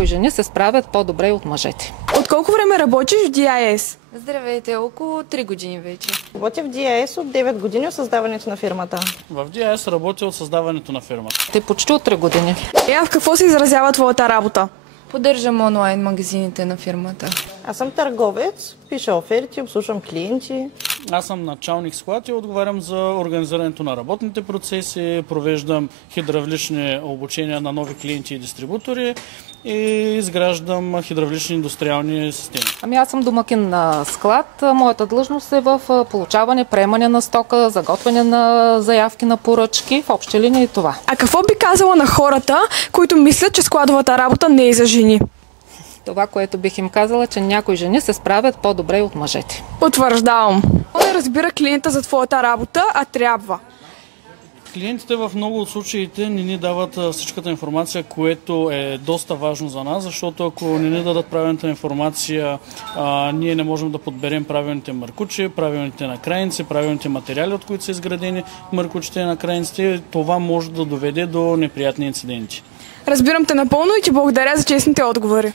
някои жени се справят по-добре от мъжете. От колко време работиш в DIS? Здравейте, около 3 години вече. Работя в DIS от 9 години от създаването на фирмата. В DIS работя от създаването на фирмата. Те почти от 3 години. В какво се изразява твоята работа? Поддържам онлайн магазините на фирмата. Аз съм търговец, пиша оферти, обслужвам клиенти. Аз съм началник склад и отговарям за организирането на работните процеси, провеждам хидравлични обучения на нови клиенти и дистрибутори и изграждам хидравлични индустриални системи. Аз съм домакин на склад. Моята длъжност е в получаване, приемане на стока, заготвяне на заявки на поръчки, в общи линии това. А какво би казала на хората, които мислят, че складовата работа не е за жени? Това, което бих им казала, че някои жени се справят по-добре от мъжете. Потвърждавам. Не разбира клиента за твоята работа, а трябва. Клиентите в много от случаите не ни дават всичката информация, което е доста важно за нас, защото ако не ни дадат правилната информация, ние не можем да подберем правилните маркучи, правилните накрайници, правилните материали, от които са изградени маркучите и накрайниците. Това може да доведе до неприятни инциденти. Разбирам те напълно и ти благодаря за честните отговори.